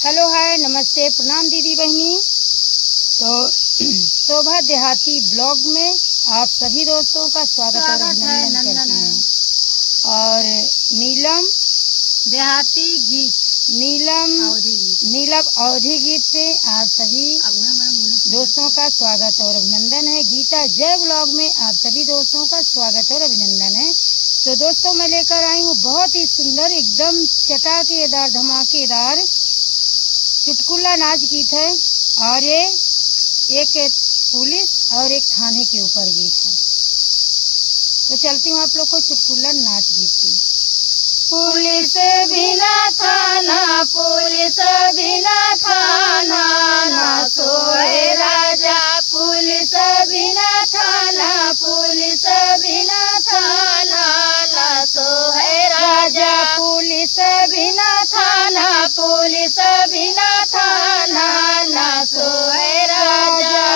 Hello hi नमस्ते प्रणाम दीदी बहनी। तो शोभा देहाती ब्लॉग में आप सभी दोस्तों का स्वागत और अभिनंदन करती हूँ। और नीलम देहाती गीत, नीलम अवधी गीत पे आप सभी दोस्तों का स्वागत और अभिनंदन है। गीता जय ब्लॉग में आप सभी दोस्तों का स्वागत और अभिनंदन है। तो दोस्तों मैं लेकर आई हूँ बहुत ही सुंदर एकदम चटाकेदार धमाकेदार चुटकुला नाच गीत है। और ये एक पुलिस और एक थाने के ऊपर गीत है। तो चलती हूँ आप लोग को चुटकुला नाच गीत की। पुलिस बिना थाना, पुलिस बिना थाना ना सोए राजा। पुलिस बिना थाना, पुलिस बिना थाना ना सोए राजा। पुलिस बिना थाना, पुलिस बिना थाना ना सोए राजा।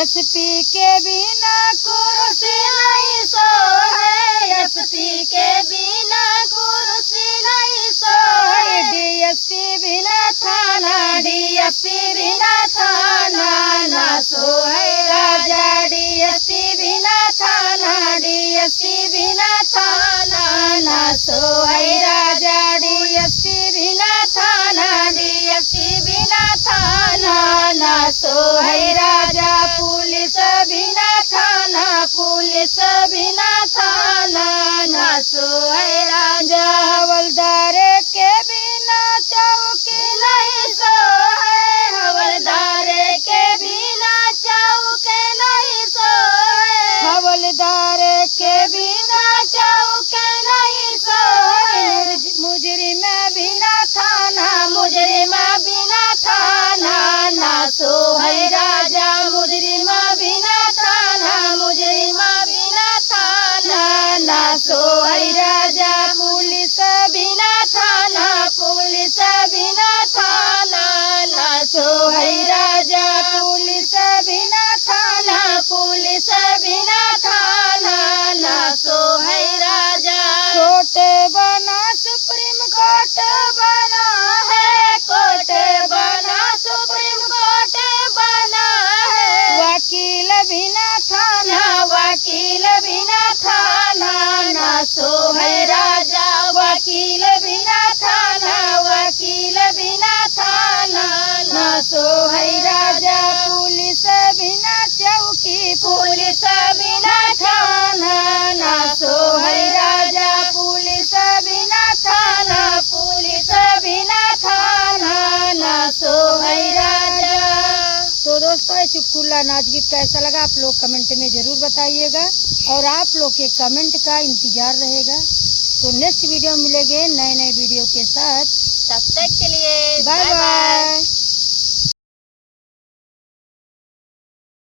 एसपी के बिना कुर्सी नहीं सोए, एसपी के बिना कुर्सी नहीं सोए। डीएसपी बिना थाना, डीएसपी बिना थाना ना सोए राजा। डीएसपी बिना थाना, डीएसपी बिना थाना ना सोए राजा। डीएसपी बिना थाना, डीएसपी बिना थाना ना सोए राजा। पुलिस बिना थाना, पुलिस बिना थाना ना सोए राजा। हवलदार के बिना चौकी नहीं सोए, हवलदार के बिना चौके नहीं सोए। हवलदार के बिना चौके नहीं सोए। मुजरिम बिना थाना, मुजरिम बिना थाना ना सोए राजा। मुजरिम बिना थाना, मुजरिम बिना थाना ना सोए राजा। पुलिस बिना थाना, पुलिस बिना थाना ना सोए राजा। पुलिस बिना थाना, पुलिस बिना थाना ना सोए राजा। कोर्ट बना सुप्रीम कोर्ट बना है, कोर्ट बना सुप्रीम कोर्ट बना है। वकील बिना थाना, वकील बिना थाना ना सोए राजा। वकील बिना थाना, वकील बिना थाना ना सोए राजा। पुलिस बिना चौकी, पुलिस बिना थाना ना सोए राजा। पुलिस बिना थाना, पुलिस बिना थाना ना सोए राजा। तो दोस्तों ये चुटकुला नाच गीत कैसा लगा आप लोग कमेंट में जरूर बताइएगा। और आप लोग के कमेंट का इंतजार रहेगा। तो नेक्स्ट वीडियो में मिलेंगे नए नए वीडियो के साथ। तब तक के लिए बाय बाय।